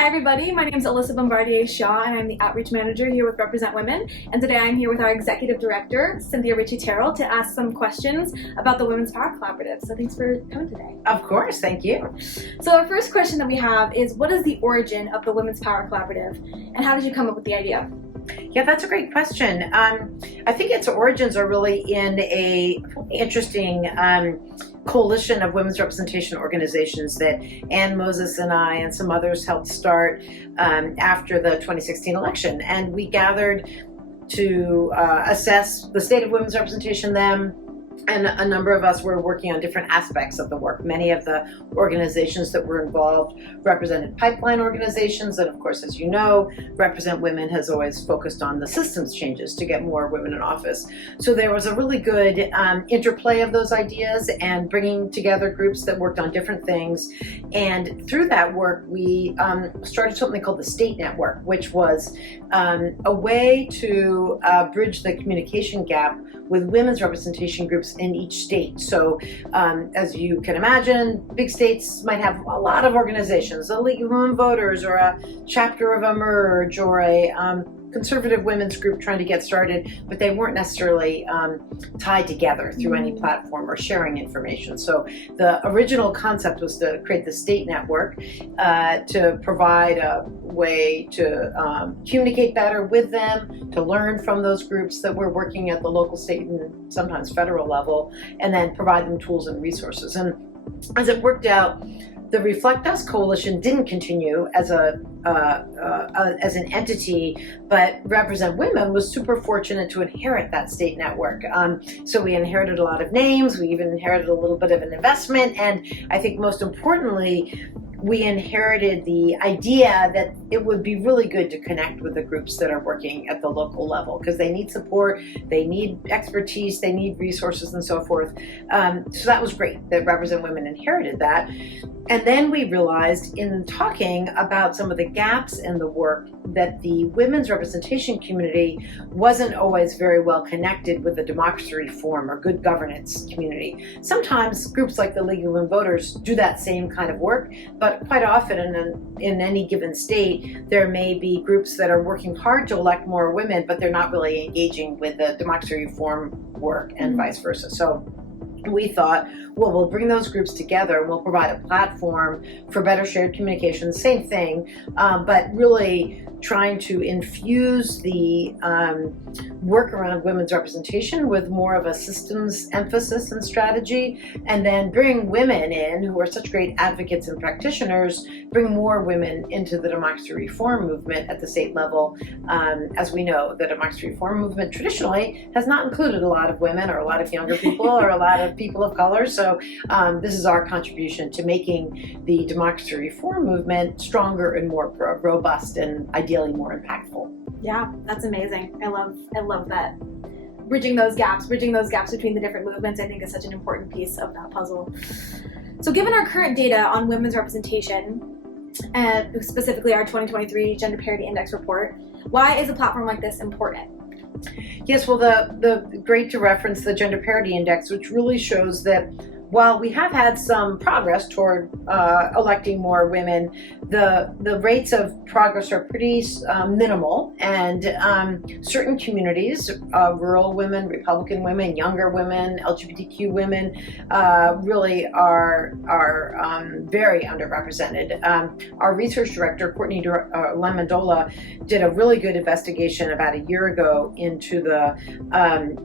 Hi everybody, my name is Alyssa Bombardier-Shaw and I'm the Outreach Manager here with Represent Women. And today I'm here with our Executive Director, Cynthia Richie Terrell, to ask some questions about the Women's Power Collaborative. So thanks for coming today. Of course, thank you. So our first question that we have is, what is the origin of the Women's Power Collaborative and how did you come up with the idea? Yeah, that's a great question. I think its origins are really in a interesting coalition of women's representation organizations that Ann Moses and I and some others helped start after the 2016 election. And we gathered to assess the state of women's representation then. And a number of us were working on different aspects of the work. Many of the organizations that were involved represented pipeline organizations. And of course, as you know, Represent Women has always focused on the systems changes to get more women in office. So there was a really good interplay of those ideas and bringing together groups that worked on different things. And through that work, we started something called the State Network, which was a way to bridge the communication gap with women's representation groups in each state. So as you can imagine, big states might have a lot of organizations, a League of Women Voters or a chapter of Emerge or a conservative women's group trying to get started, but they weren't necessarily tied together through any platform or sharing information. So the original concept was to create the State Network to provide a way to communicate better with them, to learn from those groups that were working at the local, state, and sometimes federal level, and then provide them tools and resources. And as it worked out, the Reflect Us Coalition didn't continue as an entity, but Represent Women was super fortunate to inherit that state network. So we inherited a lot of names, we even inherited a little bit of an investment, and I think most importantly, we inherited the idea that it would be really good to connect with the groups that are working at the local level because they need support, they need expertise, they need resources and so forth. So that was great that Represent Women inherited that. And then we realized in talking about some of the gaps in the work that the women's representation community wasn't always very well connected with the democracy reform or good governance community. Sometimes groups like the League of Women Voters do that same kind of work, but quite often in any given state, there may be groups that are working hard to elect more women, but they're not really engaging with the democracy reform work and vice versa. So we thought, well, we'll bring those groups together. We'll provide a platform for better shared communication, same thing, but really trying to infuse the work around women's representation with more of a systems emphasis and strategy, and then bring women in who are such great advocates and practitioners, bring more women into the democracy reform movement at the state level. As we know, the democracy reform movement traditionally has not included a lot of women or a lot of younger people or a lot of people of color. So this is our contribution to making the democracy reform movement stronger and more robust and ideally more impactful. Yeah, that's amazing. I love that. Bridging those gaps between the different movements, I think is such an important piece of that puzzle. So given our current data on women's representation, and specifically our 2023 Gender Parity Index report, why is a platform like this important? Yes, well, the great to reference the Gender Parity Index, which really shows that while we have had some progress toward electing more women, the rates of progress are pretty minimal, and certain communities, rural women, Republican women, younger women, LGBTQ women, really are very underrepresented. Our research director, Courtney Lamandola, did a really good investigation about a year ago into the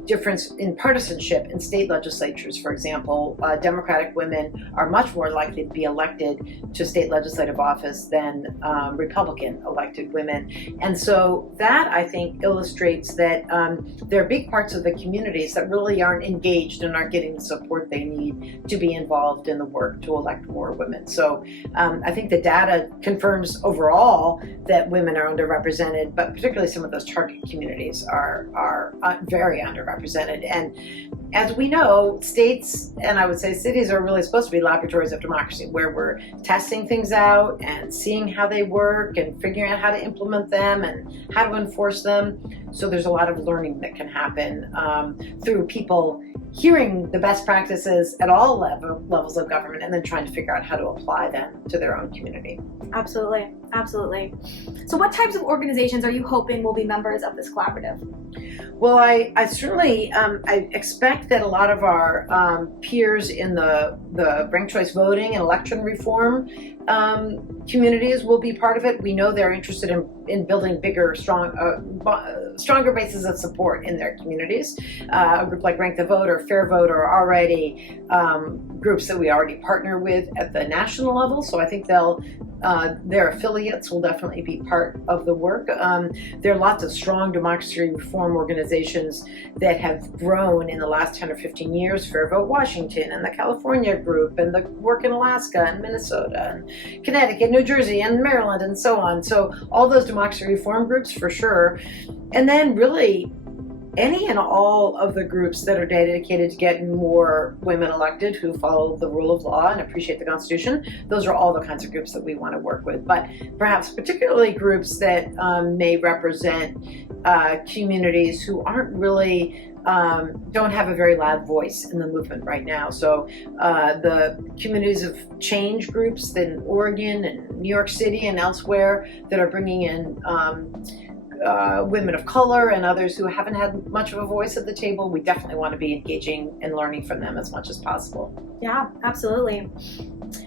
difference in partisanship in state legislatures, for example. Democratic women are much more likely to be elected to state legislative office than Republican elected women. And so that, I think, illustrates that there are big parts of the communities that really aren't engaged and aren't getting the support they need to be involved in the work to elect more women. So I think the data confirms overall that women are underrepresented, but particularly some of those target communities are very underrepresented. And as we know, states, and I would say cities, are really supposed to be laboratories of democracy, where we're testing things out and seeing how they work and figuring out how to implement them and how to enforce them. So there's a lot of learning that can happen through people hearing the best practices at all levels of government and then trying to figure out how to apply them to their own community. Absolutely, absolutely. So what types of organizations are you hoping will be members of this collaborative? Well, I certainly I expect that a lot of our peers in the ranked choice voting and election reform communities will be part of it. We know they're interested in building bigger, stronger bases of support in their communities. A group like Rank the Vote or Fair Vote are already groups that we already partner with at the national level, so I think their affiliates will definitely be part of the work. There are lots of strong democracy reform organizations that have grown in the last 10 or 15 years, Fair Vote Washington and the California group and the work in Alaska and Minnesota and Connecticut, New Jersey and Maryland and so on. So all those democracy reform groups for sure. And then really any and all of the groups that are dedicated to getting more women elected who follow the rule of law and appreciate the Constitution, those are all the kinds of groups that we want to work with. But perhaps particularly groups that may represent communities who aren't really, don't have a very loud voice in the movement right now. So the communities of change groups in Oregon and New York City and elsewhere that are bringing in women of color and others who haven't had much of a voice at the table, we definitely want to be engaging and learning from them as much as possible. Yeah, absolutely.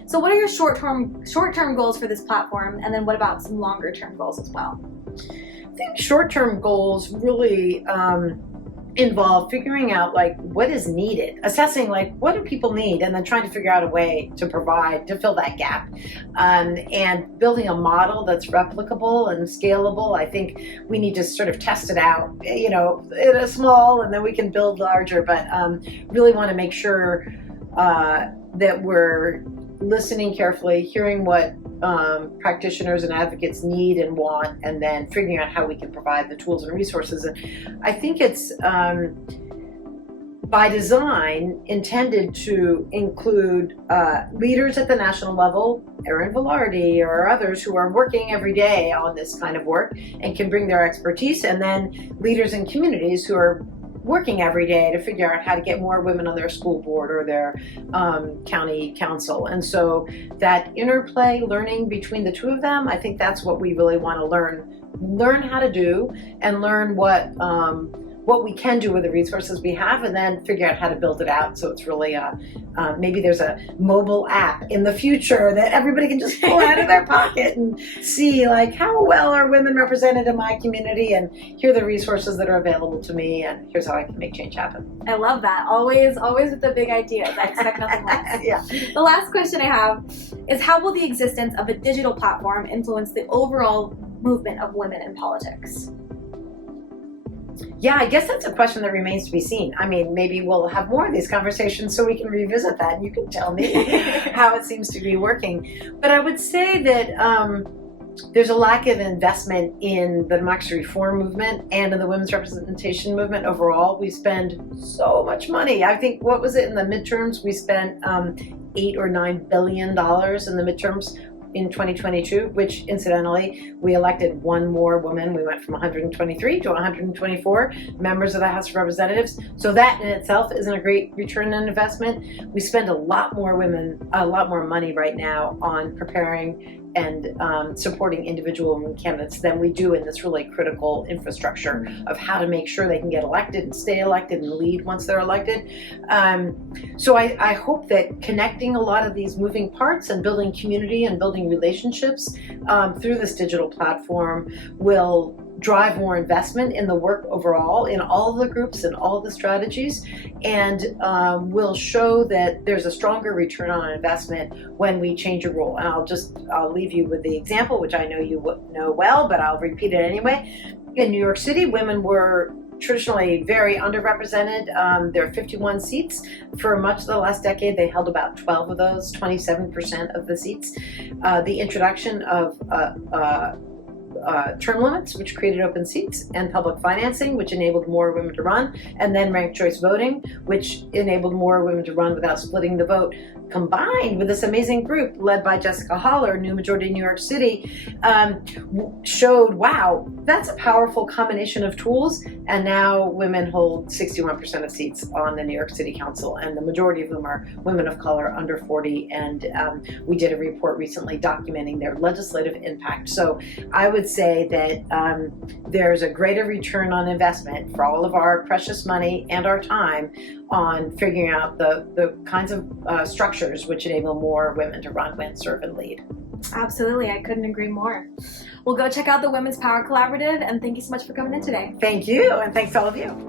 So what are your short-term goals for this platform, and then what about some longer-term goals as well? I think short-term goals really involve figuring out like what is needed, assessing like what do people need, and then trying to figure out a way to provide to fill that gap, and building a model that's replicable and scalable. I think we need to sort of test it out, in a small, and then we can build larger, but really want to make sure that we're listening carefully, hearing what practitioners and advocates need and want, and then figuring out how we can provide the tools and resources. And I think it's by design intended to include leaders at the national level, Erin Velarde or others who are working every day on this kind of work and can bring their expertise, and then leaders in communities who are working every day to figure out how to get more women on their school board or their county council. And so that interplay, learning between the two of them, I think that's what we really want to learn how to do, and learn what we can do with the resources we have, and then figure out how to build it out. So it's really maybe there's a mobile app in the future that everybody can just pull out of their pocket and see like how well are women represented in my community, and here are the resources that are available to me, and here's how I can make change happen. I love that. Always with the big ideas. I expect nothing less. Yeah. The last question I have is, how will the existence of a digital platform influence the overall movement of women in politics? Yeah, I guess that's a question that remains to be seen. I mean, maybe we'll have more of these conversations so we can revisit that, and you can tell me how it seems to be working. But I would say that there's a lack of investment in the democracy reform movement and in the women's representation movement overall. We spend so much money. I think, what was it in the midterms? We spent $8 or $9 billion in the midterms in 2022, which incidentally, we elected one more woman. We went from 123 to 124 members of the House of Representatives. So that in itself isn't a great return on investment. We spend a lot more money right now on preparing and supporting individual women candidates than we do in this really critical infrastructure of how to make sure they can get elected and stay elected and lead once they're elected. So I hope that connecting a lot of these moving parts and building community and building relationships through this digital platform will drive more investment in the work overall, in all the groups and all the strategies, and will show that there's a stronger return on investment when we change a rule. And I'll leave you with the example, which I know you know well, but I'll repeat it anyway. In New York City, women were traditionally very underrepresented. There are 51 seats. For much of the last decade, they held about 12 of those, 27% of the seats. The introduction of term limits, which created open seats, and public financing, which enabled more women to run, and then ranked choice voting, which enabled more women to run without splitting the vote, combined with this amazing group led by Jessica Holler, New Majority New York City, showed, wow, that's a powerful combination of tools. And now women hold 61% of seats on the New York City Council, and the majority of whom are women of color under 40. And we did a report recently documenting their legislative impact. So I would say that there's a greater return on investment for all of our precious money and our time on figuring out the kinds of structures which enable more women to run, win, serve, and lead. Absolutely, I couldn't agree more. Well, go check out the Women's Power Collaborative, and thank you so much for coming in today. Thank you, and thanks to all of you.